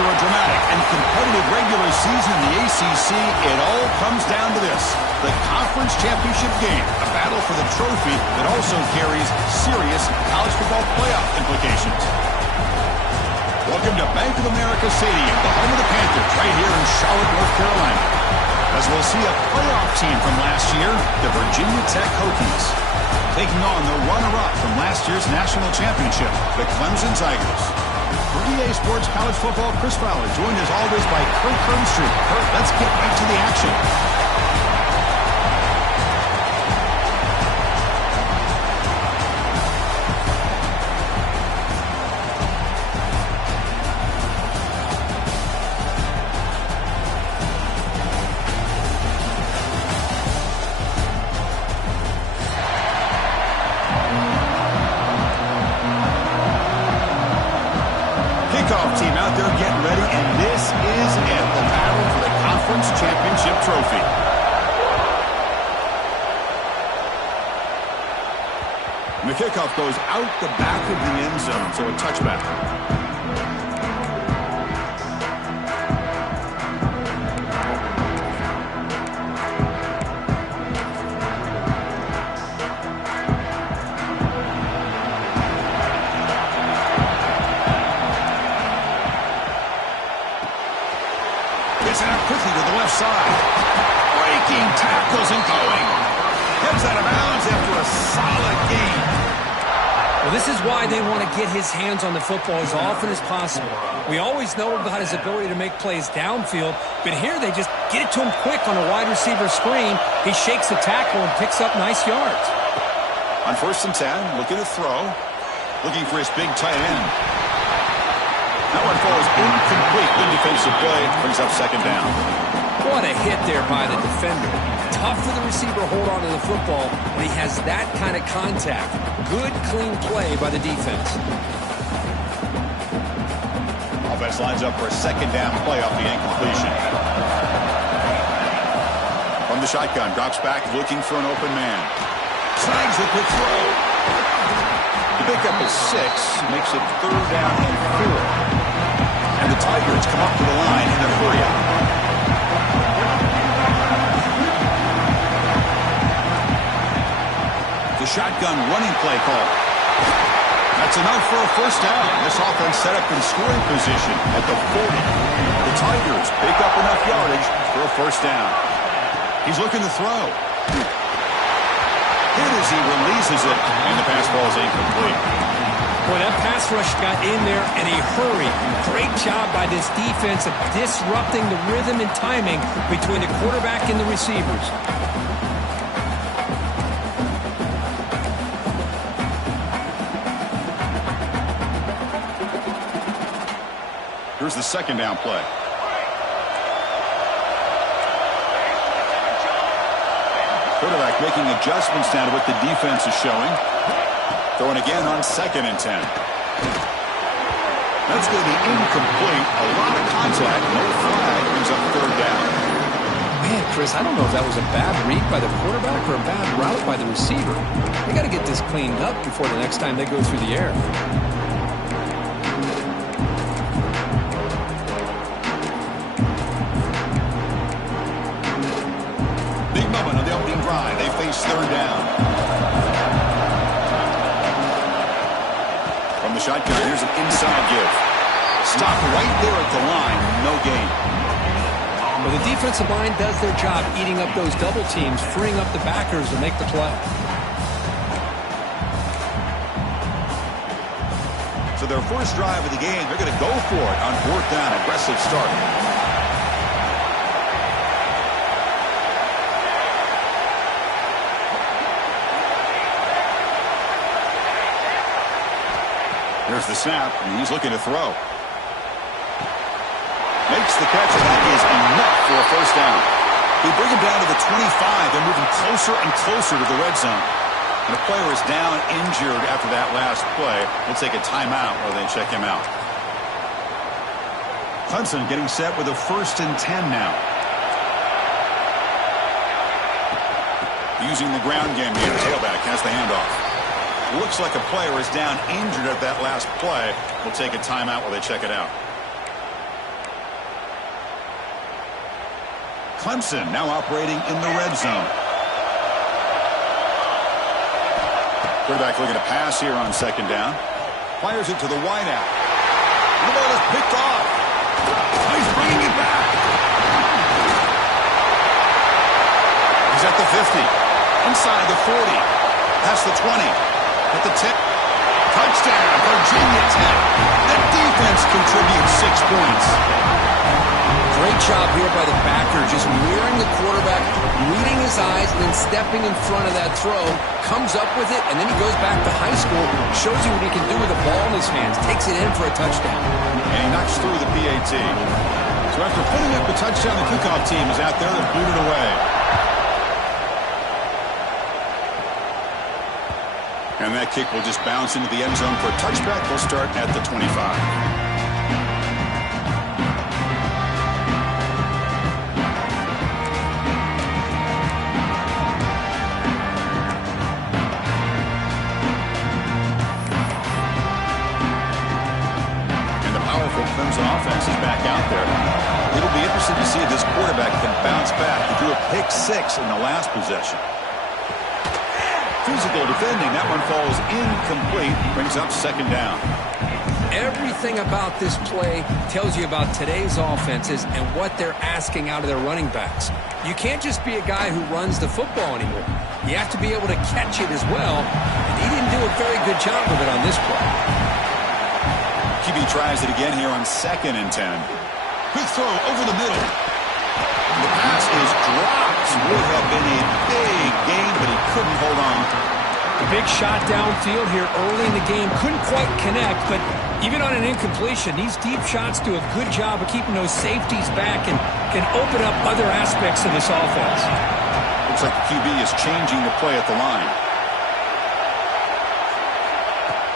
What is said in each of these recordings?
After a dramatic and competitive regular season in the ACC, it all comes down to this: the conference championship game, a battle for the trophy that also carries serious college football playoff implications. Welcome to Bank of America Stadium, the home of the Panthers, right here in Charlotte, North Carolina. As we'll see a playoff team from last year, the Virginia Tech Hokies, taking on the runner-up from last year's national championship, the Clemson Tigers. For EA Sports College Football, Chris Fowler, joined as always by Kurt Kernstreet. Kurt, let's get right to the action. Team out there getting ready, and this is it, the battle for the conference championship trophy. And the kickoff goes out the back of the end zone, so a touchback. Gets it out quickly to the left side. Breaking tackles and going. Heads out of bounds after a solid gain. Well, this is why they want to get his hands on the football as often as possible. We always know about his ability to make plays downfield, but here they just get it to him quick on a wide receiver screen. He shakes the tackle and picks up nice yards. On 1st and 10, looking to throw. Looking for his big tight end. That one falls incomplete. Good defensive play. Brings up 2nd down. What a hit there by the defender. Tough for the receiver to hold on to the football when he has that kind of contact. Good, clean play by the defense. Offense lines up for a 2nd down play off the incompletion. From the shotgun, drops back looking for an open man. Snags the quick throw. The pickup is 6. Makes it 3rd down and 4. And the Tigers come up to the line in a hurry up. The shotgun running play call. That's enough for a 1st down. This offense set up in scoring position at the 40. The Tigers pick up enough yardage for a 1st down. He's looking to throw. Hit as he releases it, and the pass ball is incomplete. Boy, that pass rush got in there in a hurry. Great job by this defense of disrupting the rhythm and timing between the quarterback and the receivers. Here's the 2nd down play. Quarterback making adjustments now to what the defense is showing. Throwing again on 2nd and 10. That's going to be incomplete. A lot of contact. No flag. Brings up 3rd down. Man, Chris, I don't know if that was a bad read by the quarterback or a bad route by the receiver. They got to get this cleaned up before the next time they go through the air. Big moment on the opening drive. They face 3rd down. From the shotgun, here's an inside give. Stop right there at the line. No gain. Well, the defensive line does their job eating up those double teams, freeing up the backers to make the play. So their first drive of the game, they're going to go for it on 4th down. Aggressive start. Here's the snap, and he's looking to throw. Makes the catch, and that is enough for a 1st down. We bring him down to the 25. They're moving closer and closer to the red zone. And the player is down injured after that last play. We'll take a timeout while they check him out. Clemson getting set with a 1st and 10 now. Using the ground game here. Tailback has the handoff. Looks like a player is down injured at that last play. We'll take a timeout while they check it out. Clemson now operating in the red zone. Quarterback looking to pass here on second down. Fires it to the wideout. The ball is picked off. He's bringing it back. He's at the 50. Inside the 40. Past the 20. At the 10. Touchdown, Virginia Tech. The defense contributes 6 points. Great job here by the backer, just mirroring the quarterback, reading his eyes, and then stepping in front of that throw, comes up with it, and then he goes back to high school, shows you what he can do with the ball in his hands, takes it in for a touchdown. And he knocks through the PAT. So after putting up the touchdown, the kickoff team is out there to boot it away. And that kick will just bounce into the end zone for a touchback. We'll start at the 25. Clemson offense is back out there. It'll be interesting to see if this quarterback can bounce back. He threw a pick 6 in the last possession. Physical defending. That one falls incomplete. Brings up second down. Everything about this play tells you about today's offenses and what they're asking out of their running backs. You can't just be a guy who runs the football anymore. You have to be able to catch it as well, and he didn't do a very good job of it on this play. QB tries it again here on 2nd and 10. Quick throw over the middle. The pass is dropped. Would have been a big gain, but he couldn't hold on. A big shot downfield here early in the game. Couldn't quite connect, but even on an incompletion, these deep shots do a good job of keeping those safeties back and can open up other aspects of this offense. Looks like the QB is changing the play at the line.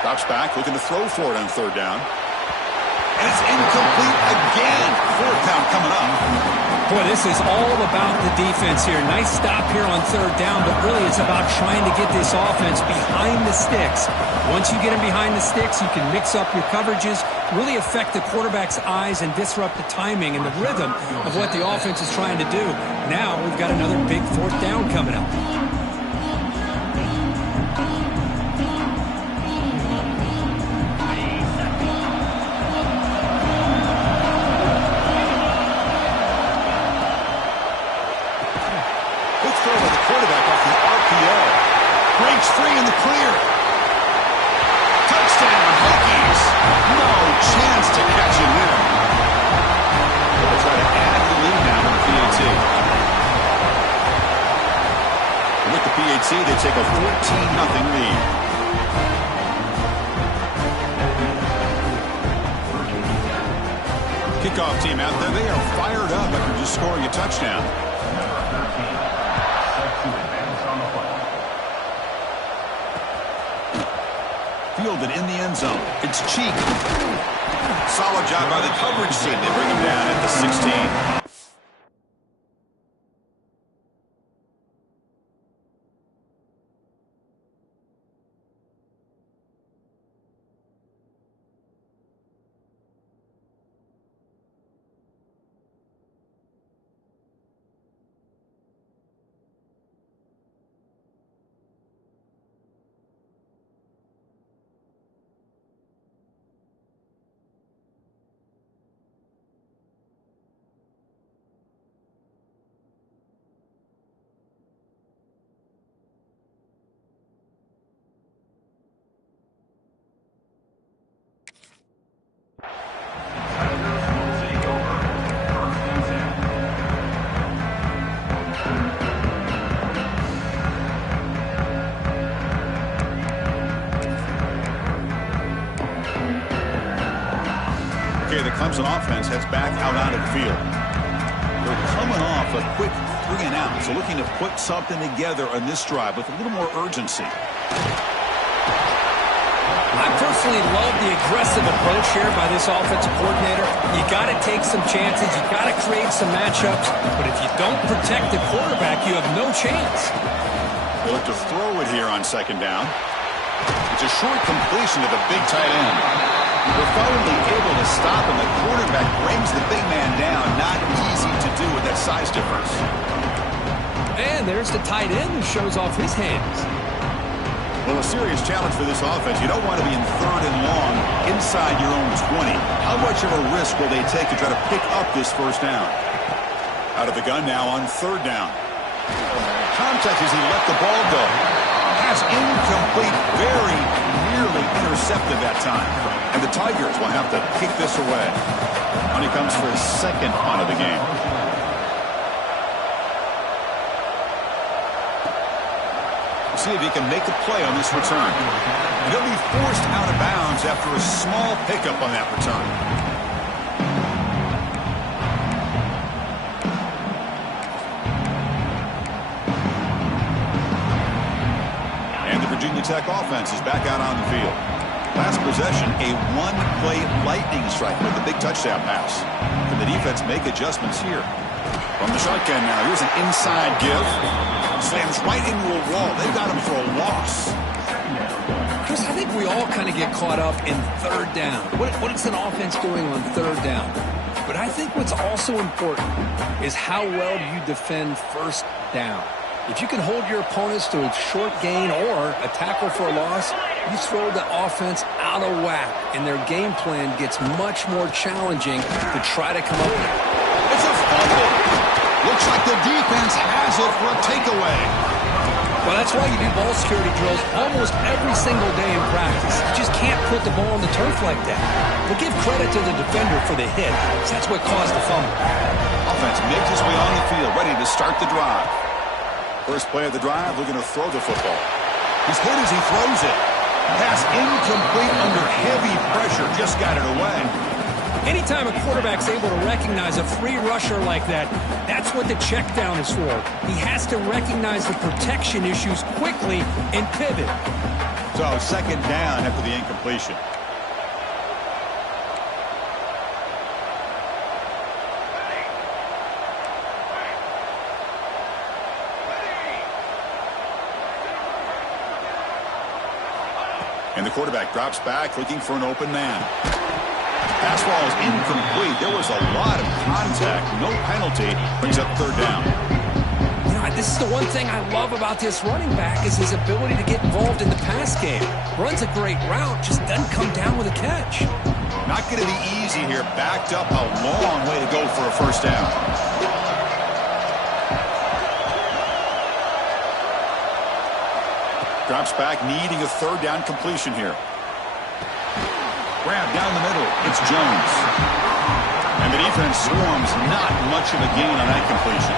Drops back, looking to throw for it on 3rd down. And it's incomplete again. 4th down coming up. Boy, this is all about the defense here. Nice stop here on 3rd down, but really it's about trying to get this offense behind the sticks. Once you get them behind the sticks, you can mix up your coverages, really affect the quarterback's eyes and disrupt the timing and the rhythm of what the offense is trying to do. Now we've got another big 4th down coming up. Breaks free in the clear. Touchdown, Hokies. No chance to catch him there. They'll try to add the lead now with the PAT. And with the PAT, they take a 14-0 lead. Kickoff team out there. They are fired up after just scoring a touchdown. Fielded in the end zone. It's Cheek. Solid job by the coverage team. They bring him down at the 16. The Clemson offense heads back out onto the field. They're coming off a quick 3-and-out, so looking to put something together on this drive with a little more urgency. I personally love the aggressive approach here by this offensive coordinator. You got to take some chances. You got to create some matchups. But if you don't protect the quarterback, you have no chance. They look to throw it here on 2nd down. It's a short completion to the big tight end. They're finally able to a stop, and the quarterback brings the big man down. Not easy to do with that size difference. And there's the tight end who shows off his hands. Well, a serious challenge for this offense. You don't want to be in 3rd and long inside your own 20. How much of a risk will they take to try to pick up this first down? Out of the gun now on 3rd down. Contact as he let the ball go. Pass incomplete, very nearly intercepted that time. And the Tigers will have to kick this away. And he comes for his 2nd punt of the game. See if he can make a play on this return. He'll be forced out of bounds after a small pickup on that return. And the Virginia Tech offense is back out on the field. Last possession, a one-play lightning strike with a big touchdown pass. Can the defense make adjustments here? From the shotgun now, here's an inside give. Slams right into a wall. They've got him for a loss. Chris, I think we all kind of get caught up in 3rd down. What is an offense doing on 3rd down? But I think what's also important is how well do you defend 1st down. If you can hold your opponents to a short gain or a tackle for a loss, you throw the offense out of whack, and their game plan gets much more challenging to try to come up with. It's a fumble. Looks like the defense has it for a takeaway. Well, that's why you do ball security drills almost every single day in practice. You just can't put the ball on the turf like that. But give credit to the defender for the hit, because that's what caused the fumble. Offense makes its way on the field, ready to start the drive. First play of the drive, looking to throw the football. He's hit as he throws it. Pass incomplete under heavy pressure, just got it away. Anytime a quarterback's able to recognize a free rusher like that, that's what the check down is for. He has to recognize the protection issues quickly and pivot. So 2nd down after the incompletion. And the quarterback drops back looking for an open man. Pass ball is incomplete. There was a lot of contact. No penalty. Brings up 3rd down. You know, this is the one thing I love about this running back is his ability to get involved in the pass game. Runs a great route, just doesn't come down with a catch. Not going to be easy here. Backed up a long way to go for a 1st down. Drops back, needing a 3rd down completion here. Grab down the middle. It's Jones. And the defense swarms. Not much of a gain on that completion.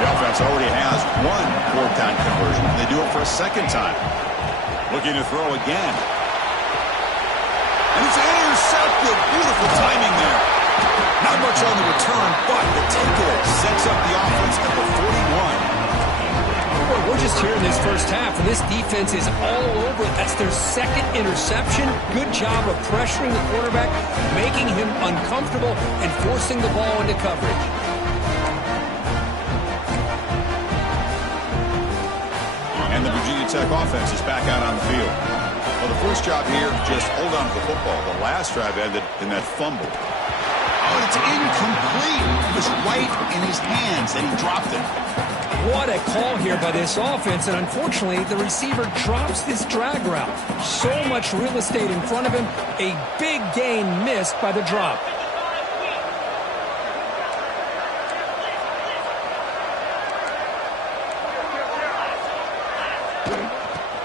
The offense already has one 4th down conversion. They do it for a 2nd time. Looking to throw again. And it's intercepted. Beautiful timing there. Not much on the return, but the takeaway sets up the offense at the 41. We're just here in this first half, and this defense is all over it. That's their 2nd interception. Good job of pressuring the quarterback, making him uncomfortable, and forcing the ball into coverage. And the Virginia Tech offense is back out on the field. Well, the first job here, just hold on to the football. The last drive ended in that fumble. Oh, it's incomplete. It was right in his hands, and he dropped it. What a call here by this offense, and unfortunately, the receiver drops this drag route. So much real estate in front of him, a big gain missed by the drop.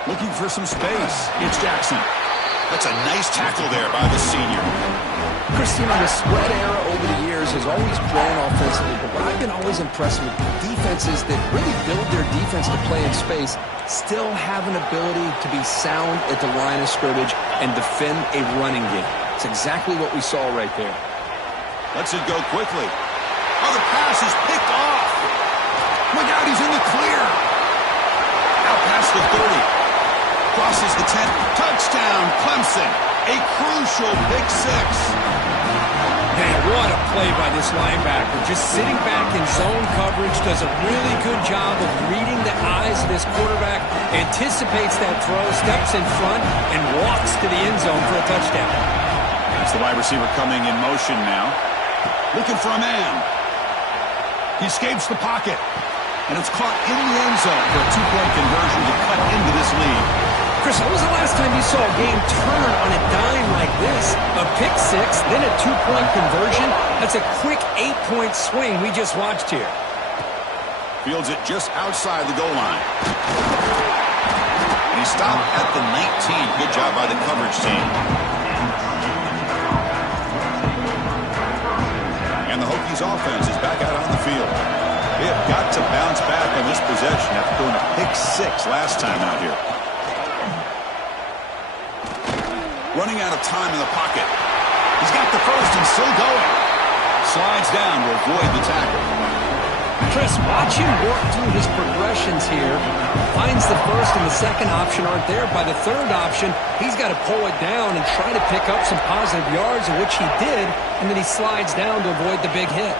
Looking for some space. It's Jackson. That's a nice tackle there by the senior. Chris, you know, the spread era over the years has always grown offensively, but what I've been always impressed with defenses that really build their defense to play in space still have an ability to be sound at the line of scrimmage and defend a running game. It's exactly what we saw right there. Lets it go quickly. Oh, the pass is picked off. Look out, he's in the clear. Out past the 30. Crosses the 10. Touchdown, Clemson. A crucial pick 6. Man, what a play by this linebacker. Just sitting back in zone coverage, does a really good job of reading the eyes of this quarterback, anticipates that throw, steps in front, and walks to the end zone for a touchdown. It's the wide receiver coming in motion now. Looking for a man. He escapes the pocket. And it's caught in the end zone for a two-point conversion to cut into this lead. Chris, when was the last time you saw a game turn on a dime like this? A pick six, then a two-point conversion? That's a quick 8-point swing we just watched here. Fields it just outside the goal line. And he stopped at the 19. Good job by the coverage team. And the Hokies offense is back out on the field. They have got to bounce back on this possession after throwing a pick six last time out here. Running out of time in the pocket. He's got the first and still going. Slides down to avoid the tackle. Chris, watch him work through his progressions here. Finds the first and the second option aren't there. By the third option, he's got to pull it down and try to pick up some positive yards, which he did, and then he slides down to avoid the big hit.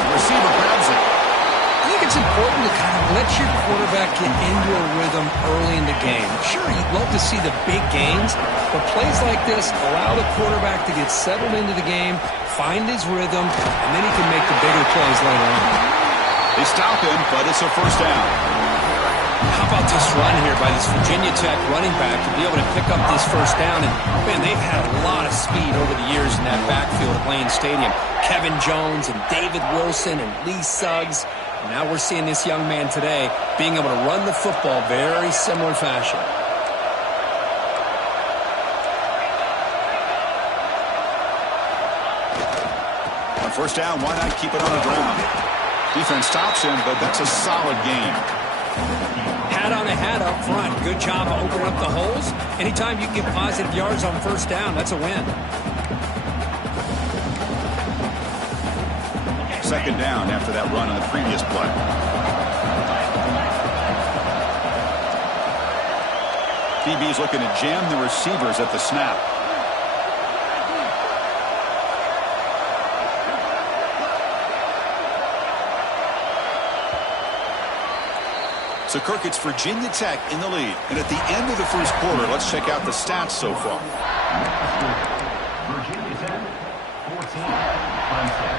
The receiver grabs it. I think it's important to kind of let your quarterback get into a rhythm early in the game. Sure, you'd love to see the big gains, but plays like this allow the quarterback to get settled into the game, find his rhythm, and then he can make the bigger plays later on. They stop him, but it's a first down. How about this run here by this Virginia Tech running back to be able to pick up this first down? And, man, they've had a lot of speed over the years in that backfield at Lane Stadium. Kevin Jones and David Wilson and Lee Suggs. And now we're seeing this young man today being able to run the football very similar fashion. On first down, why not keep it on the ground? Defense stops him, but that's a solid game. Hat on a hat up front. Good job of opening up the holes. Anytime you can get positive yards on first down, that's a win. Second down after that run on the previous play. DB's looking to jam the receivers at the snap. So, Kirk, it's Virginia Tech in the lead. And at the end of the first quarter, let's check out the stats so far. Virginia Tech, 14, Clemson,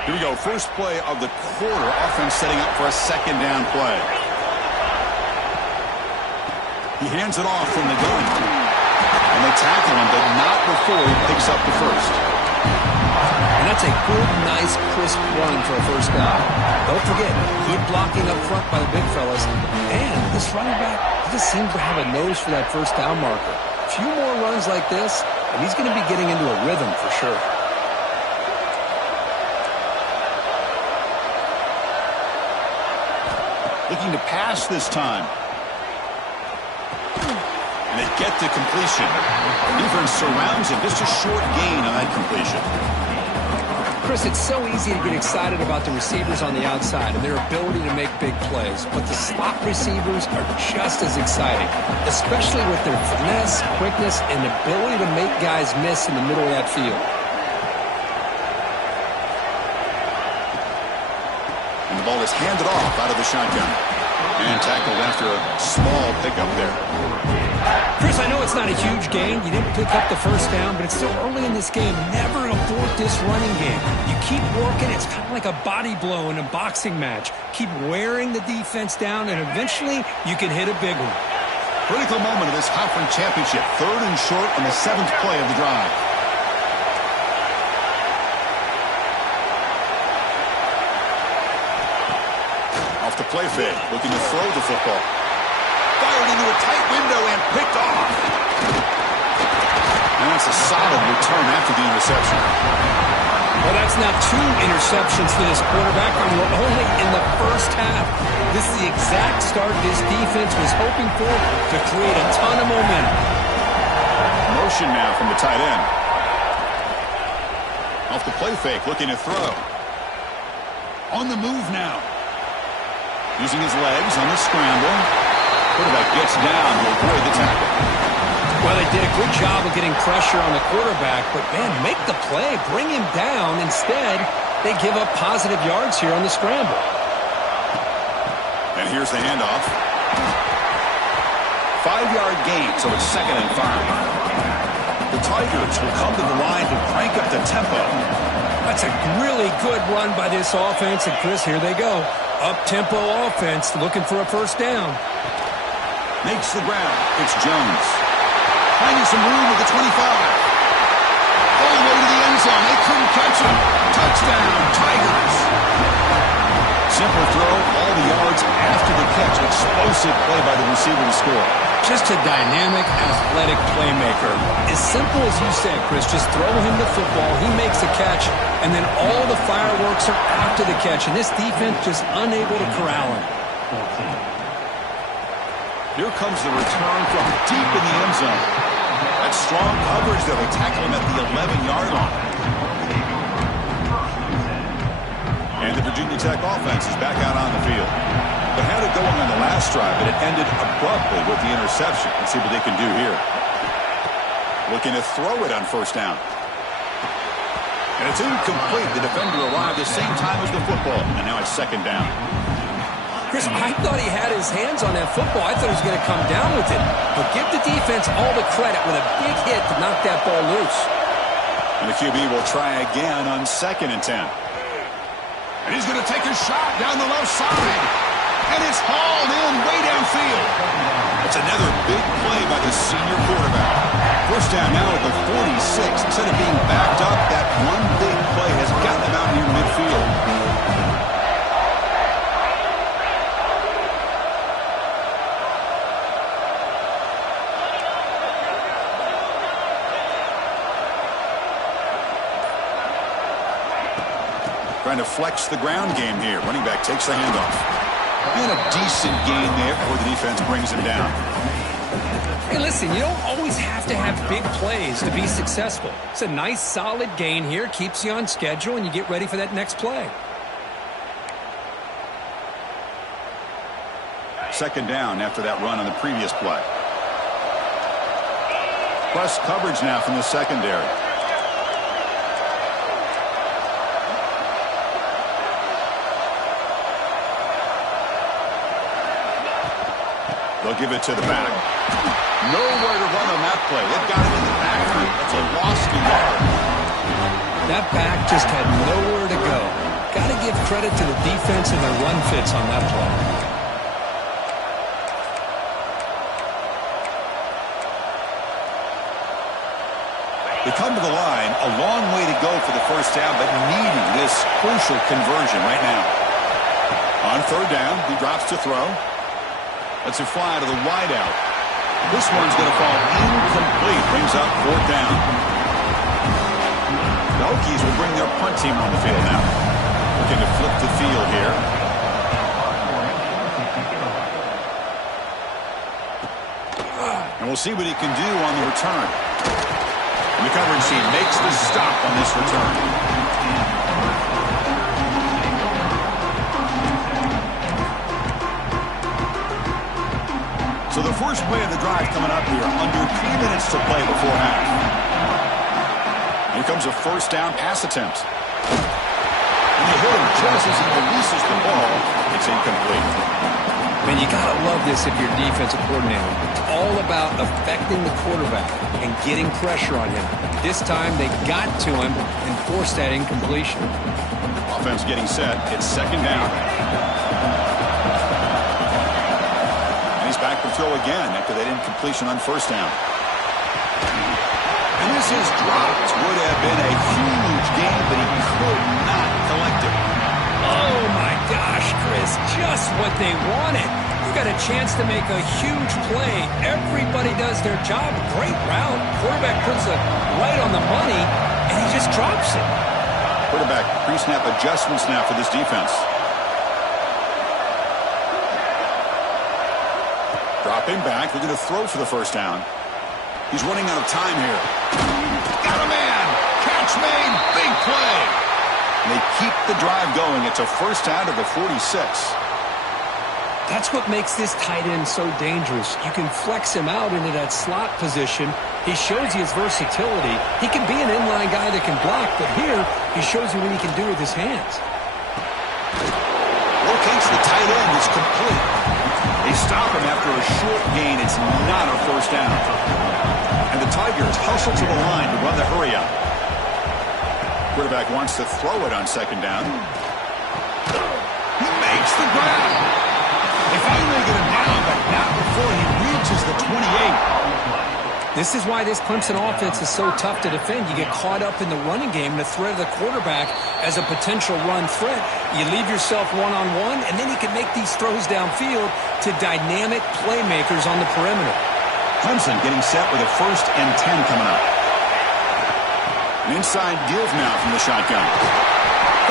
8. Here we go. First play of the quarter. Offense setting up for a second down play. He hands it off from the gun. And they tackle him, but not before he picks up the first. And that's a good, nice, crisp run for a first down. Don't forget, good blocking up front by the big fellas. And this running back, he just seems to have a nose for that first down marker. A few more runs like this, and he's going to be getting into a rhythm for sure. Looking to pass this time. And they get to completion. Defense surrounds him. Just a short gain on that completion. Chris, it's so easy to get excited about the receivers on the outside and their ability to make big plays, but the slot receivers are just as exciting, especially with their finesse, quickness, and ability to make guys miss in the middle of that field. And the ball is handed off out of the shotgun. And tackled after a small pickup there. Chris, I know it's not a huge gain. You didn't pick up the first down, but it's still early in this game. Never abort this running game. You keep working. It's kind of like a body blow in a boxing match. Keep wearing the defense down, and eventually you can hit a big one. Critical moment of this conference championship. Third and short on the 7th play of the drive. Off the play fake, looking to throw the football. Fired into a tight window and picked off. And that's a solid return after the interception. Well, that's now 2 interceptions for this quarterback, and we're only in the first half. This is the exact start this defense was hoping for to create a ton of momentum. Motion now from the tight end. Off the play fake, looking to throw. On the move now. Using his legs on the scramble. Quarterback gets down to avoid the tackle. Well, they did a good job of getting pressure on the quarterback, but, man, make the play. Bring him down. Instead, they give up positive yards here on the scramble. And here's the handoff. 5-yard gain, so it's 2nd and 5. The Tigers will come to the line to crank up the tempo. That's a really good run by this offense. And, Chris, here they go. Up-tempo offense looking for a first down. Makes the ground. It's Jones. Finding some room at the 25. All the way to the end zone. They couldn't catch him. Touchdown, Tigers. Simple throw, all the yards after the catch. Explosive play by the receiver to score. Just a dynamic, athletic playmaker. As simple as you said, Chris, just throw him the football, he makes a catch, and then all the fireworks are after the catch, and this defense just unable to corral him. Here comes the return from deep in the end zone. That's strong coverage, though. They tackle him at the 11-yard line. And the Virginia Tech offense is back out on the field. They had it going on the last drive, but it ended abruptly with the interception. Let's see what they can do here. Looking to throw it on first down. And it's incomplete. The defender arrived the same time as the football, and now it's 2nd down. Chris, I thought he had his hands on that football. I thought he was going to come down with it. But give the defense all the credit with a big hit to knock that ball loose. And the QB will try again on 2nd and 10. And he's going to take a shot down the left side. And it's hauled in way downfield. It's another big play by the senior quarterback. First down now at the 46. Instead of being backed up, that one big play has gotten them out near midfield. Trying to flex the ground game here. Running back takes the handoff. And a decent gain there before the defense brings him down. Hey, listen, you don't always have to have big plays to be successful. It's a nice, solid gain here. Keeps you on schedule, and you get ready for that next play. 2nd down after that run on the previous play. Plus coverage now from the secondary. They'll give it to the back. Nowhere to run on that play. They've got it in the backfield. It's a loss to yard. That back just had nowhere to go. Got to give credit to the defense and their run fits on that play. They come to the line, a long way to go for the first down, but needing this crucial conversion right now. On 3rd down, he drops to throw. Lets it fly to the wideout. This one's going to fall incomplete. Brings up 4th down. The Hokies will bring their punt team on the field now. Looking to flip the field here. And we'll see what he can do on the return. And the coverage team makes the stop on this return. So the first play of the drive coming up here, under 3 minutes to play before half. Here comes a first down pass attempt. And you hit him just as he releases the ball. It's incomplete. Man, you got to love this if you're a defensive coordinator. It's all about affecting the quarterback and getting pressure on him. This time they got to him and forced that incompletion. Offense getting set. It's 2nd down. Back to throw again after that incompletion on first down. And this is dropped. Would have been a huge gain, but he could not collect it. Oh, my gosh, Chris. Just what they wanted. You got a chance to make a huge play. Everybody does their job. Great route. Quarterback puts it right on the money, and he just drops it. Quarterback pre-snap adjustments now for this defense. Dropping back, looking to throw for the first down. He's running out of time here. Got a man! Catch made! Big play! And they keep the drive going. It's a first down to the 46. That's what makes this tight end so dangerous. You can flex him out into that slot position. He shows you his versatility. He can be an inline guy that can block, but here he shows you what he can do with his hands. Locates the tight end. It's complete. stop him after a short gain. It's not a first down. And the Tigers hustle to the line to run the hurry up. Quarterback wants to throw it on second down. He makes the grab. They finally get him down, but not before he reaches the 28. This is why this Clemson offense is so tough to defend. You get caught up in the running game, the threat of the quarterback as a potential run threat. You leave yourself one-on-one, and then you can make these throws downfield to dynamic playmakers on the perimeter. Clemson getting set with a 1st and 10 coming up. An inside give now from the shotgun.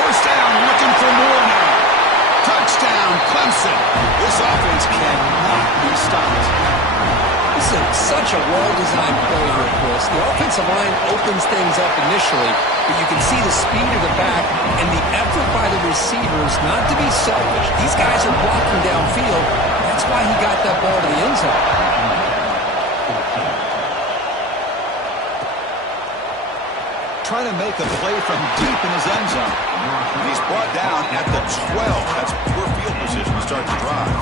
First down, looking for more now. Touchdown, Clemson. This offense cannot be stopped. This is such a well-designed play here, Chris. The offensive line opens things up initially, but you can see the speed of the back and the effort by the receivers not to be selfish. These guys are blocking downfield. That's why he got that ball to the end zone. Trying to make a play from deep in his end zone. And he's brought down at the 12. That's poor field position to start the drive.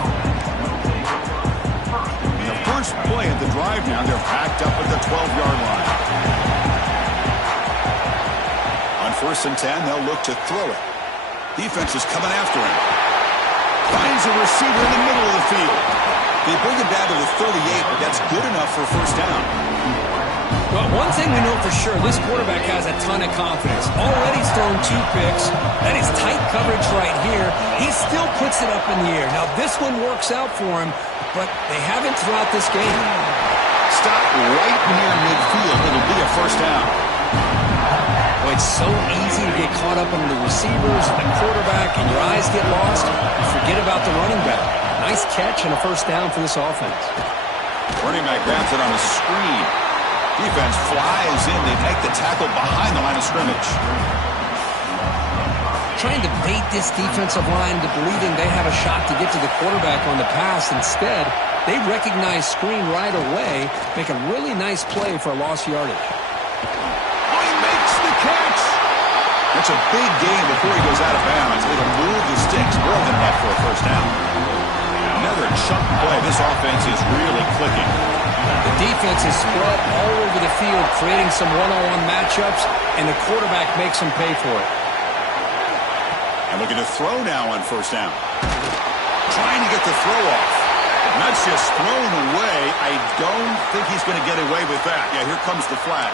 In the first play of the drive now, they're packed up at the 12-yard line. On 1st and 10, they'll look to throw it. Defense is coming after him. Finds a receiver in the middle of the field. They bring him down to the 38, but that's good enough for a first down. Well, one thing we know for sure, this quarterback has a ton of confidence. Already he's thrown 2 picks. That is tight coverage right here. He still puts it up in the air. Now, this one works out for him, but they haven't throughout this game. Stop right near midfield. It'll be a first down. Well, it's so easy to get caught up under the receivers and the quarterback, and your eyes get lost. You forget about the running back. Nice catch and a first down for this offense. Running back grabs it on a screen. Defense flies in. They make the tackle behind the line of scrimmage. Trying to bait this defensive line to believing they have a shot to get to the quarterback on the pass. Instead, they recognize screen right away, make a really nice play for a lost yardage. Oh, he makes the catch. That's a big gain before he goes out of bounds. It'll move the sticks more than enough for a first down. Another chunk play. This offense is really clicking. The defense is spread all over the field, creating some one-on-one matchups, and the quarterback makes them pay for it. And looking to throw now on first down. Trying to get the throw off. And that's just thrown away. I don't think he's going to get away with that. Yeah, here comes the flag.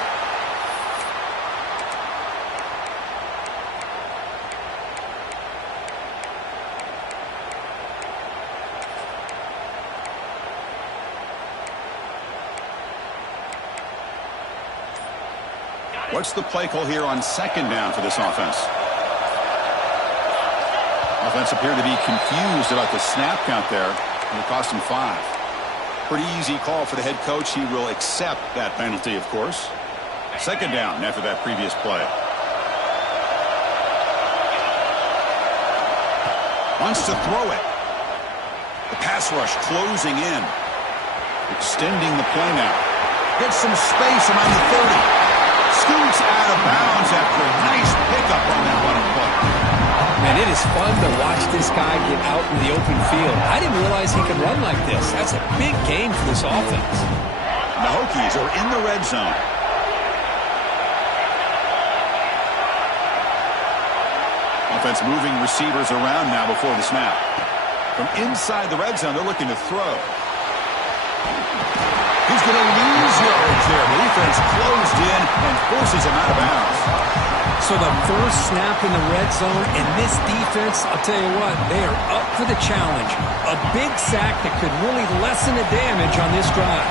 What's the play call here on second down for this offense? Offense appeared to be confused about the snap count there, and it cost him 5. Pretty easy call for the head coach. He will accept that penalty, of course. Second down after that previous play. Wants to throw it. The pass rush closing in. Extending the play now. Gets some space around the 30. Scoots out of bounds after a nice pickup on that running play. Man, it is fun to watch this guy get out in the open field. I didn't realize he could run like this. That's a big gain for this offense. The Hokies are in the red zone. Offense moving receivers around now before the snap. From inside the red zone, they're looking to throw. He's going to lose yards there. The defense closed in and forces him out of bounds. So the first snap in the red zone, and this defense, I'll tell you what, they are up for the challenge. A big sack that could really lessen the damage on this drive.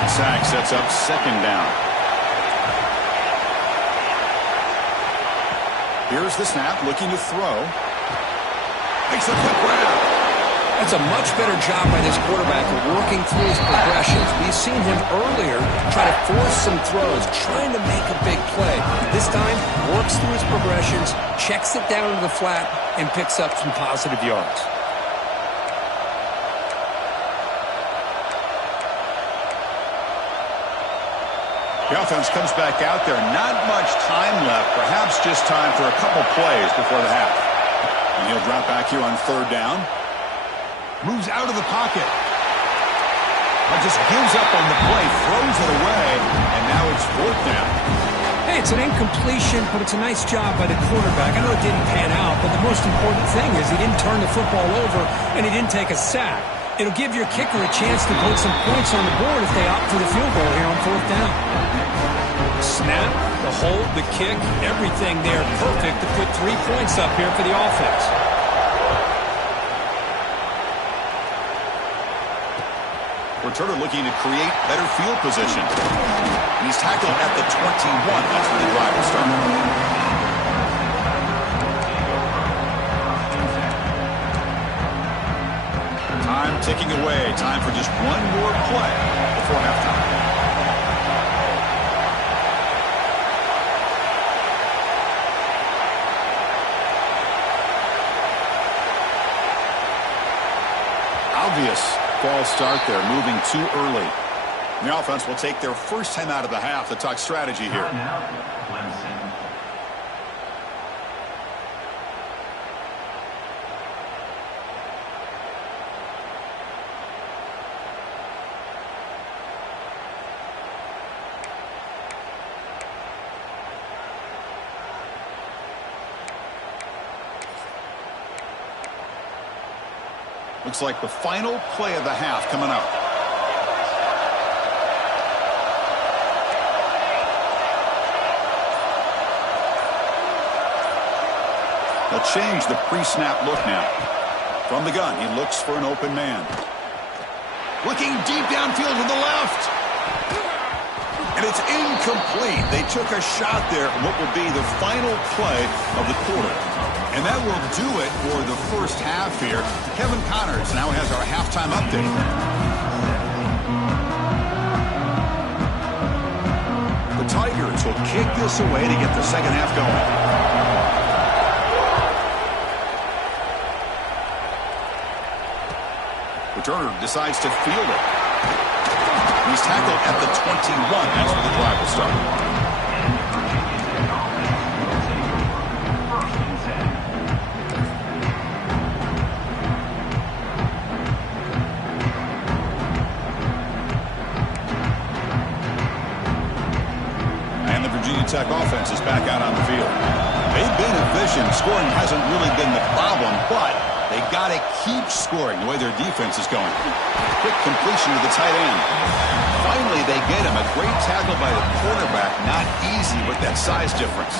The sack sets up second down. Here's the snap, looking to throw. Makes a quick grab. That's a much better job by this quarterback of working through his progressions. We've seen him earlier try to force some throws, trying to make a big play. This time, works through his progressions, checks it down to the flat, and picks up some positive yards. The offense comes back out there. Not much time left. Perhaps just time for a couple plays before the half. And he'll drop back here on third down. Moves out of the pocket. But just gives up on the play, throws it away, and now it's 4th down. Hey, it's an incompletion, but it's a nice job by the quarterback. I know it didn't pan out, but the most important thing is he didn't turn the football over, and he didn't take a sack. It'll give your kicker a chance to put some points on the board if they opt for the field goal here on 4th down. Snap, the hold, the kick, everything there perfect to put 3 points up here for the offense. Returner looking to create better field position. And he's tackled at the 21. That's where the drive will start. Time ticking away. Time for just one more play before halftime. Obvious false start there, moving too early. The offense will take their first time out of the half to talk strategy here. Looks like the final play of the half coming up. They'll change the pre-snap look now. From the gun, he looks for an open man. Looking deep downfield to the left. And it's incomplete. They took a shot there at what will be the final play of the quarter. And that will do it for the first half here. Kevin Connors now has our halftime update. The Tigers will kick this away to get the second half going. Returner decides to field it. He's tackled at the 21. That's where the drive will start. Tech offense is back out on the field. They've been efficient. Scoring hasn't really been the problem, but they got to keep scoring the way their defense is going. Quick completion to the tight end. Finally, they get him. A great tackle by the quarterback. Not easy with that size difference.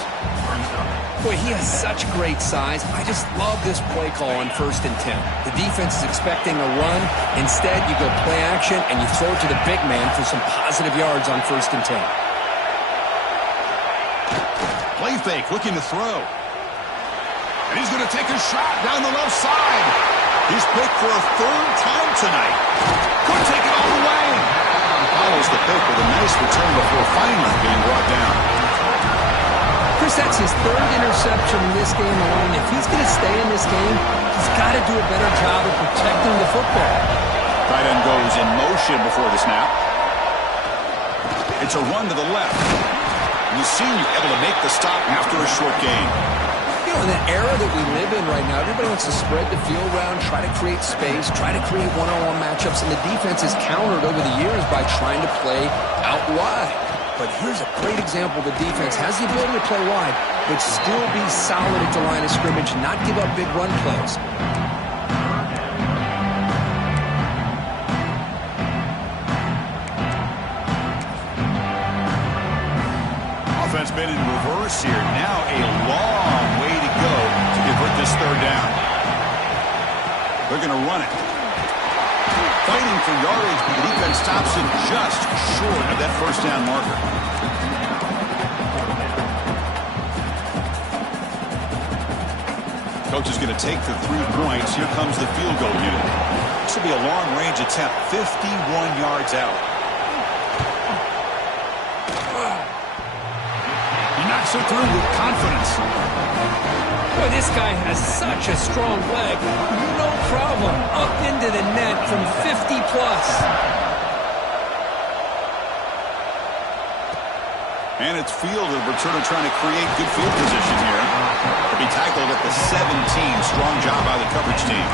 Boy, he has such great size. I just love this play call on 1st and 10. The defense is expecting a run. Instead, you go play action, and you throw it to the big man for some positive yards on 1st and 10. Play fake, looking to throw. And he's going to take a shot down the left side. He's picked for a 3rd time tonight. Could take it all the way. Follows the pick with a nice return before finally being brought down. Chris, that's his 3rd interception in this game alone. If he's going to stay in this game, he's got to do a better job of protecting the football. Tight end goes in motion before the snap. It's a run to the left. You see you able to make the stop after a short gain. You know, in that era that we live in right now, everybody wants to spread the field around, try to create space, try to create one-on-one matchups, and the defense is countered over the years by trying to play out wide. But here's a great example. The defense has the ability to play wide, but still be solid at the line of scrimmage, not give up big run plays. Offense been in reverse here. Now a long way to go to convert this 3rd down. They're going to run it. Fighting for yardage, but the defense stops it just short of that 1st down marker. Coach is going to take the 3 points. Here comes the field goal unit. This will be a long-range attempt, 51 yards out. Knocks it through with confidence. Boy, this guy has such a strong leg. No problem. Up into the net from 50-plus. And it's fielded. Returner trying to create good field position here. To be tackled at the 17. Strong job by the coverage team.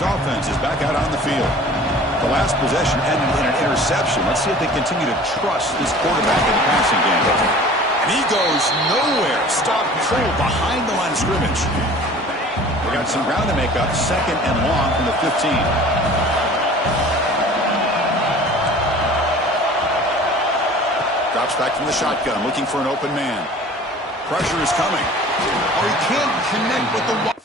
his offense is back out on the field. The last possession ended in an interception. Let's see if they continue to trust this quarterback in the passing game. And he goes nowhere. Stop cold behind the line of scrimmage. We got some ground to make up. 2nd and long from the 15. Drops back from the shotgun, looking for an open man. Pressure is coming. Oh, he can't connect with the...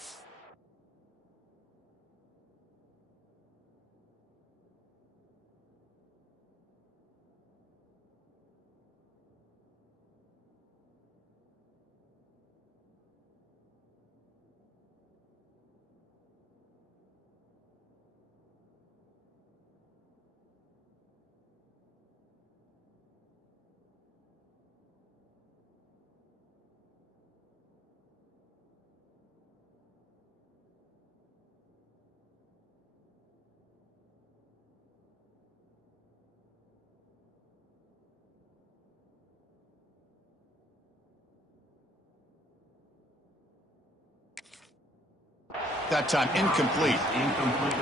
That time incomplete.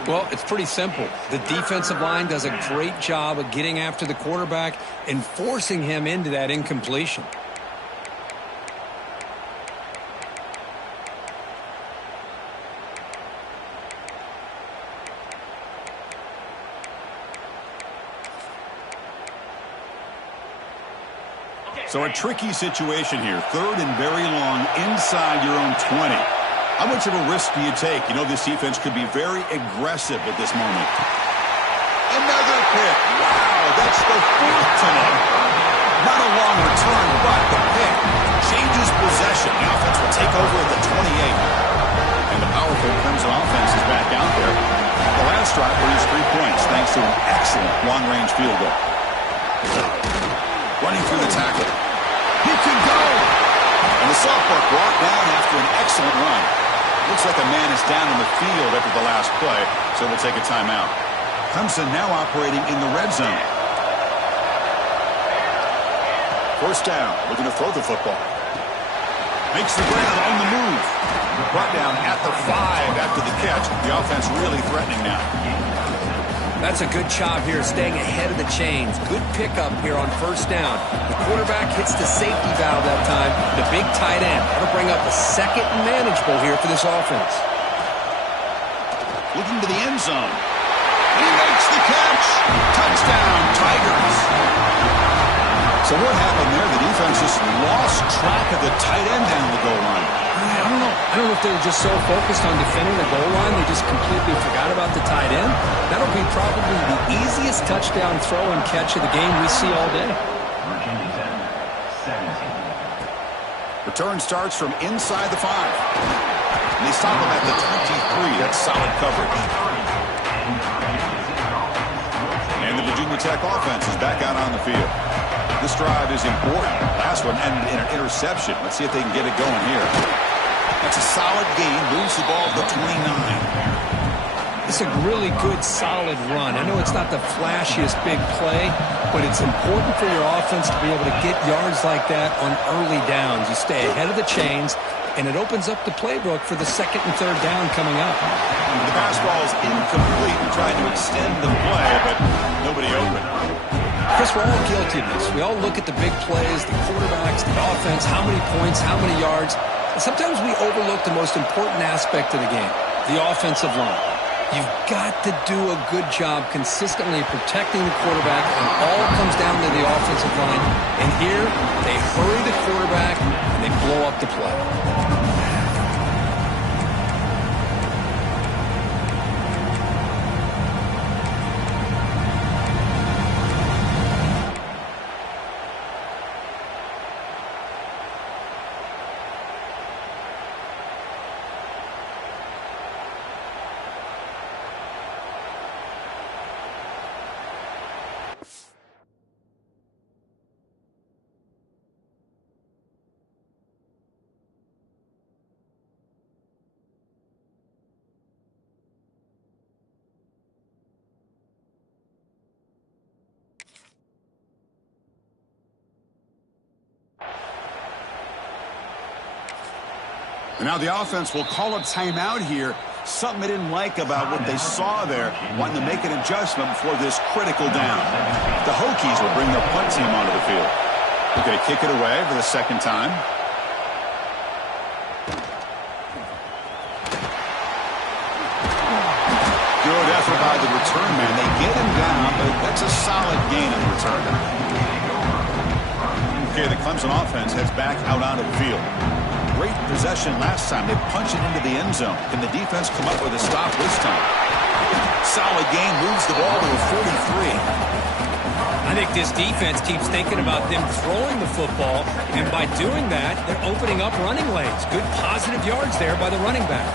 Well, it's pretty simple. The defensive line does a great job of getting after the quarterback and forcing him into that incompletion. So a tricky situation here. 3rd and very long inside your own 20. How much of a risk do you take? You know this defense could be very aggressive at this moment. Another pick. Wow, that's the 4th tonight. Not a long return, but the pick changes possession. The offense will take over at the 28. And the powerful Crimson offense is back out there. The last drive produced 3 points thanks to an excellent long-range field goal. Running through the tackle. He can go! And the sophomore brought down after an excellent run. Looks like a man is down in the field after the last play, so we'll take a timeout. Clemson now operating in the red zone. 1st down, looking to throw the football. Makes the ground on the move. Brought down at the 5 after the catch. The offense really threatening now. That's a good job here, staying ahead of the chains. Good pickup here on 1st down. The quarterback hits the safety valve that time. The big tight end. That'll bring up a 2nd and manageable here for this offense. Looking to the end zone. He makes the catch. Touchdown, Tigers. So what happened there? The defense just lost track of the tight end down the goal line. I don't know. I don't know if they were just so focused on defending the goal line, they just completely forgot about the tight end. That'll be probably the easiest touchdown throw and catch of the game we see all day. Return starts from inside the 5. And they stop him at the 23. That's solid coverage. And the Virginia Tech offense is back out on the field. This drive is important. Last one ended in an interception. Let's see if they can get it going here. That's a solid gain. Moves the ball to the 29. It's a really good, solid run. I know it's not the flashiest big play, but it's important for your offense to be able to get yards like that on early downs. You stay ahead of the chains, and it opens up the playbook for the 2nd and 3rd down coming up. The pass ball is incomplete. We're trying to extend the play, but nobody open. Chris, we're all guilty of this. We all look at the big plays, the quarterbacks, the offense, how many points, how many yards. And sometimes we overlook the most important aspect of the game, the offensive line. You've got to do a good job consistently protecting the quarterback, and all comes down to the offensive line. And here, they hurry the quarterback, and they blow up the play. And now the offense will call a timeout here Something they didn't like about what they saw there, wanting to make an adjustment before this critical down. The Hokies will bring their punt team onto the field. They're going to kick it away for the second time. Good effort by the return man. They get him down, but that's a solid gain on the return. Okay, the Clemson offense heads back out onto the field. Great possession last time. They punch it into the end zone. Can the defense come up with a stop this time? Solid gain, moves the ball to a 43. I think this defense keeps thinking about them throwing the football, and by doing that, they're opening up running lanes. Good positive yards there by the running back.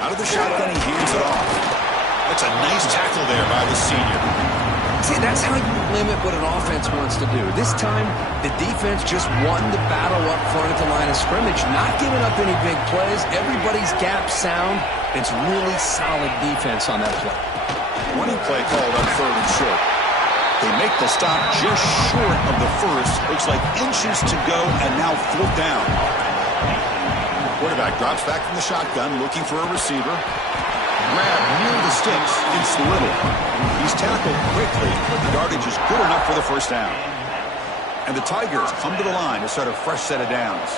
Out of the shotgun, he hands it off. That's a nice tackle there by the senior. See, that's how you limit what an offense wants to do. This time, the defense just won the battle up front at the line of scrimmage, not giving up any big plays. Everybody's gap sound. It's really solid defense on that play. Running play called on 3rd and short. They make the stop just short of the first. Looks like inches to go, and now 4th down. Quarterback drops back from the shotgun, looking for a receiver. Grab near the sticks. It's Little. He's tackled quickly, but the yardage is good enough for the first down. And the Tigers come to the line to start a fresh set of downs.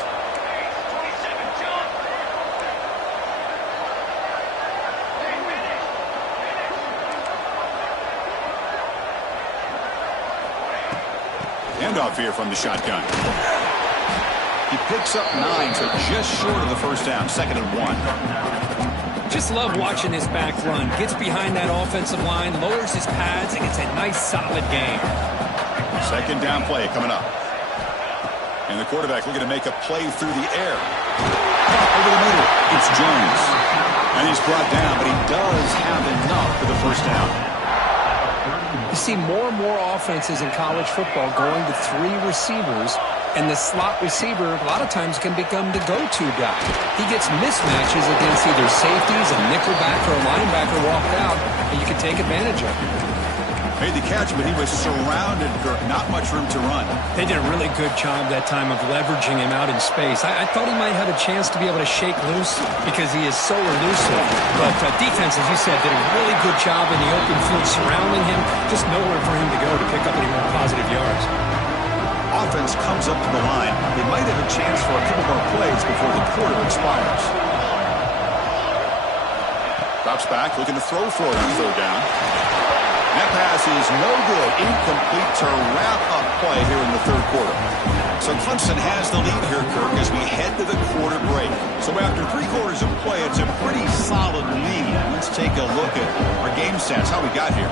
Handoff here from the shotgun. He picks up 9, so just short of the first down. 2nd and 1. Just love watching this back run. Gets behind that offensive line, lowers his pads, and gets a nice solid gain. 2nd down play coming up. And the quarterback looking to make a play through the air. Over the middle, it's Jones. And he's brought down, but he does have enough for the first down. You see more and more offenses in college football going to 3 receivers, and the slot receiver a lot of times can become the go-to guy. He gets mismatches against either safeties, a nickelback, or a linebacker walked out, and you can take advantage of it. Made the catch, but he was surrounded, Kirk. Not much room to run. They did a really good job that time of leveraging him out in space. I thought he might have a chance to be able to shake loose because he is so elusive. But defense, as you said, did a really good job in the open field surrounding him. Just nowhere for him to go to pick up any more positive yards. Offense comes up to the line. They might have a chance for a couple more plays before the quarter expires. Drops back, looking to throw for it on 3rd down. That pass is no good. Incomplete to wrap up play here in the 3rd quarter. So Clemson has the lead here, Kirk, as we head to the quarter break. So after 3 quarters of play, it's a pretty solid lead. Let's take a look at our game stats, how we got here.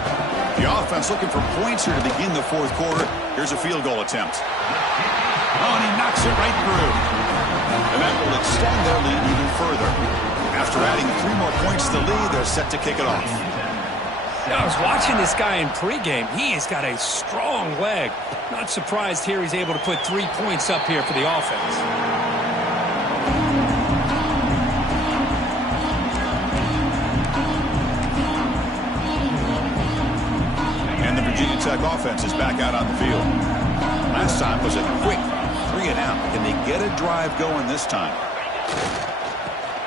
The offense looking for points here to begin the 4th quarter. Here's a field goal attempt. Oh, and he knocks it right through. And that will extend their lead even further. After adding 3 more points to the lead, they're set to kick it off. I was watching this guy in pregame. He has got a strong leg. Not surprised here he's able to put 3 points up here for the offense. And the Virginia Tech offense is back out on the field. Last time was a quick 3 and out. Can they get a drive going this time?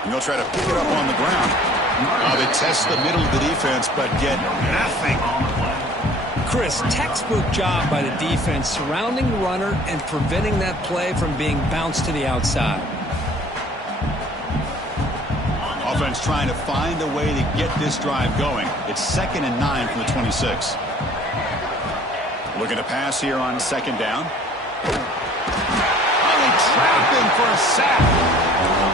And they'll try to pick it up on the ground. They test the middle of the defense, but get nothing. Chris, textbook job by the defense surrounding the runner and preventing that play from being bounced to the outside. Offense trying to find a way to get this drive going. It's 2nd and 9 from the 26. Looking to pass here on 2nd down. Oh, they trap him for a sack.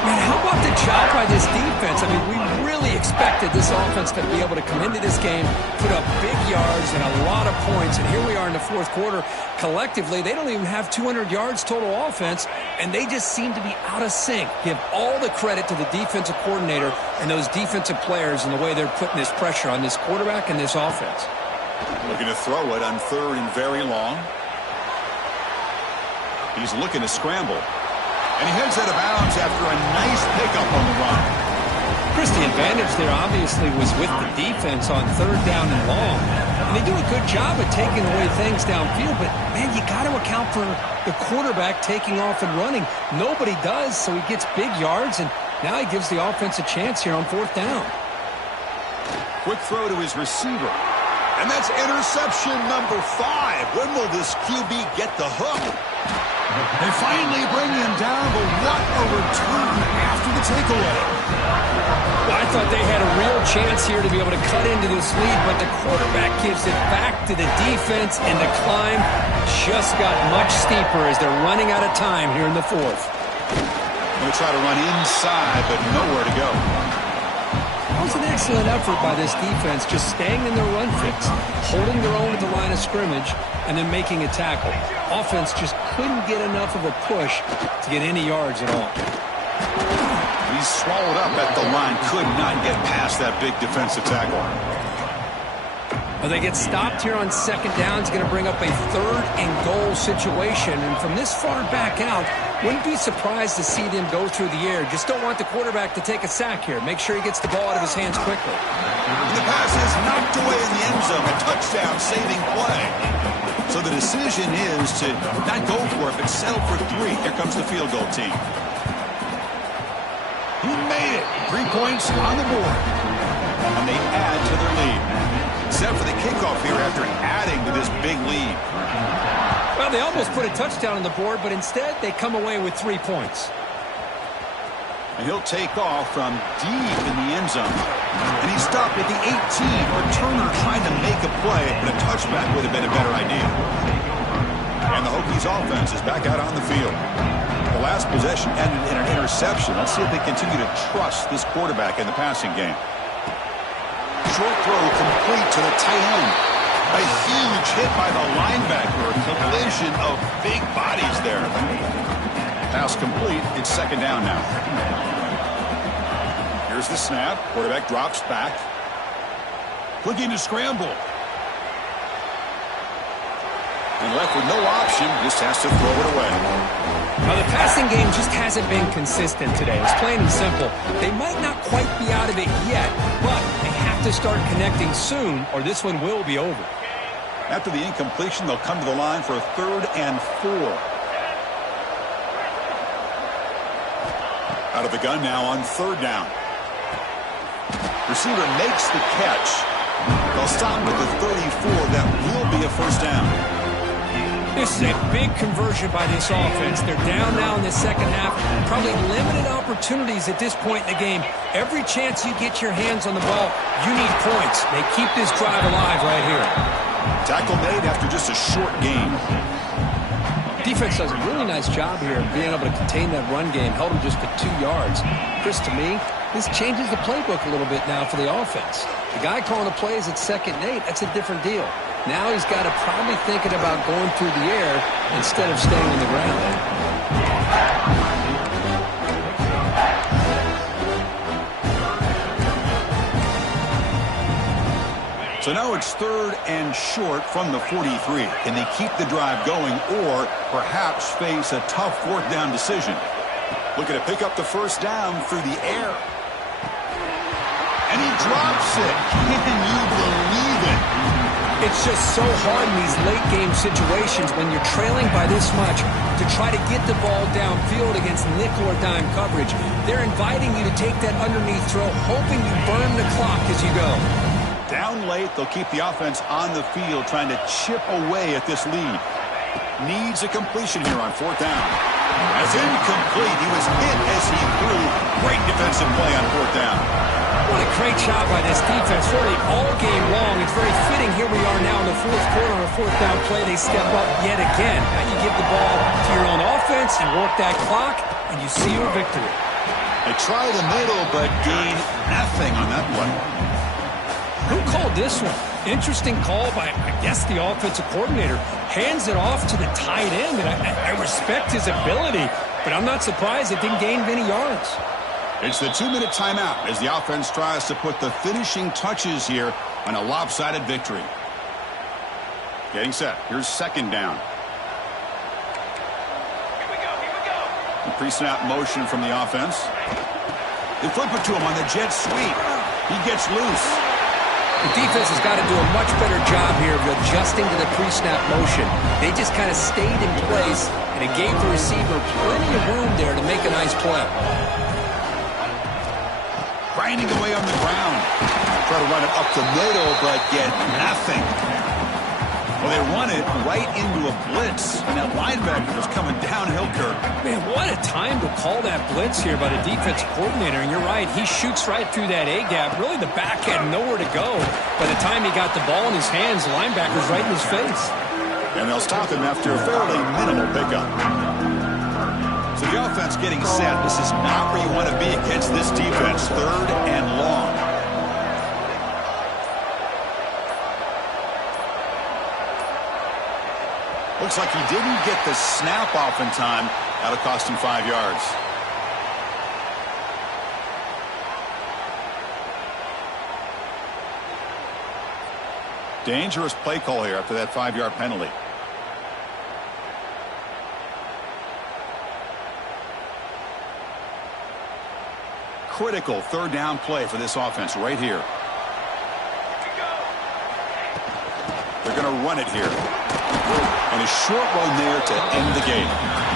Man, how about the job by this defense? I mean, we really expected this offense to be able to come into this game, put up big yards and a lot of points, and here we are in the 4th quarter. Collectively, they don't even have 200 yards total offense, and they just seem to be out of sync. Give all the credit to the defensive coordinator and those defensive players and the way they're putting this pressure on this quarterback and this offense. Looking to throw it on 3rd and very long. He's looking to scramble. And he heads out of bounds after a nice pickup on the run. Chris, the advantage there obviously was with the defense on 3rd down and long. And they do a good job of taking away things downfield, but, man, you got to account for the quarterback taking off and running. Nobody does, so he gets big yards, and now he gives the offense a chance here on 4th down. Quick throw to his receiver. And that's interception number 5. When will this QB get the hook? They finally bring him down, but what a return after the takeaway. Well, I thought they had a real chance here to be able to cut into this lead, but the quarterback gives it back to the defense, and the climb just got much steeper as they're running out of time here in the 4th. Going to try to run inside, but nowhere to go. That was an excellent effort by this defense, just staying in their run fix, holding their own at the line of scrimmage, and then making a tackle. Offense just couldn't get enough of a push to get any yards at all. He's swallowed up at the line, could not get past that big defensive tackle. Well, they get stopped here on 2nd down. It's going to bring up a 3rd and goal situation. And from this far back out, wouldn't be surprised to see them go through the air. Just don't want the quarterback to take a sack here. Make sure he gets the ball out of his hands quickly. The pass is knocked away in the end zone. A touchdown saving play. So the decision is to not go for it, but settle for 3. Here comes the field goal team. He made it. 3 points on the board. And they add to their lead. Set for the kickoff here after adding to this big lead. Well, they almost put a touchdown on the board, but instead they come away with 3 points. And he'll take off from deep in the end zone. And he stopped at the 18. Returner trying to make a play, but a touchback would have been a better idea. And the Hokies offense is back out on the field. The last possession ended in an interception. Let's see if they continue to trust this quarterback in the passing game. Short throw complete to the tight end. A huge hit by the linebacker. A collision of big bodies there. Pass complete. It's 2nd down now. Here's the snap. Quarterback drops back. Looking to scramble. And left with no option. Just has to throw it away. Now, the passing game just hasn't been consistent today. It's plain and simple. They might not quite be out of it yet, but they have to start connecting soon, or this one will be over. After the incompletion, they'll come to the line for a 3rd and 4. Out of the gun now on 3rd down. Receiver makes the catch. They'll stop with the 34. That will be a 1st down. This is a big conversion by this offense. They're down now in the 2nd half. Probably limited opportunities at this point in the game. Every chance you get your hands on the ball, you need points. They keep this drive alive right here. Tackle made after just a short gain. Defense does a really nice job here of being able to contain that run game. Held them just to 2 yards. Chris, to me, this changes the playbook a little bit now for the offense. The guy calling the plays at 2nd and 8, that's a different deal. Now he's got to probably thinking about going through the air instead of staying on the ground. So now it's 3rd and short from the 43. Can they keep the drive going or perhaps face a tough 4th down decision? Looking to pick up the 1st down through the air. And he drops it. Can you believe it? It's just so hard in these late-game situations when you're trailing by this much to try to get the ball downfield against nickel or dime coverage. They're inviting you to take that underneath throw, hoping you burn the clock as you go. Down late, they'll keep the offense on the field, trying to chip away at this lead. Needs a completion here on 4th down. That's incomplete. He was hit as he threw. Great defensive play on 4th down. What a great job by this defense, really all game long. It's very fitting. Here we are now in the 4th quarter on a 4th down play. They step up yet again. Now you give the ball to your own offense, you work that clock, and you see your victory. They try the middle, but gain nothing on that one. Who called this one? Interesting call by, I guess, the offensive coordinator. Hands it off to the tight end, and I respect his ability, but I'm not surprised it didn't gain many yards. It's the 2-minute timeout as the offense tries to put the finishing touches here on a lopsided victory. Getting set. Here's 2nd down. Here we go. Pre-snap motion from the offense. They flip it to him on the jet sweep. He gets loose. The defense has got to do a much better job here of adjusting to the pre-snap motion. They just kind of stayed in place, and it gave the receiver plenty of room there to make a nice play. Grinding away on the ground. Try to run it up the middle, but get nothing. Well, they run it right into a blitz, and that linebacker was coming downhill, Kirk. Man, what a time to call that blitz here by the defense coordinator. And you're right, he shoots right through that A-gap. Really, the back had nowhere to go. By the time he got the ball in his hands, the linebacker's right in his face. And they'll stop him after a fairly minimal pickup. So the offense getting set. This is not where you want to be against this defense. 3rd and long. Looks like he didn't get the snap off in time. That'll cost him 5 yards. Dangerous play call here after that 5-yard penalty. Critical 3rd down play for this offense right here. They're going to run it here. And a short run there to end the game.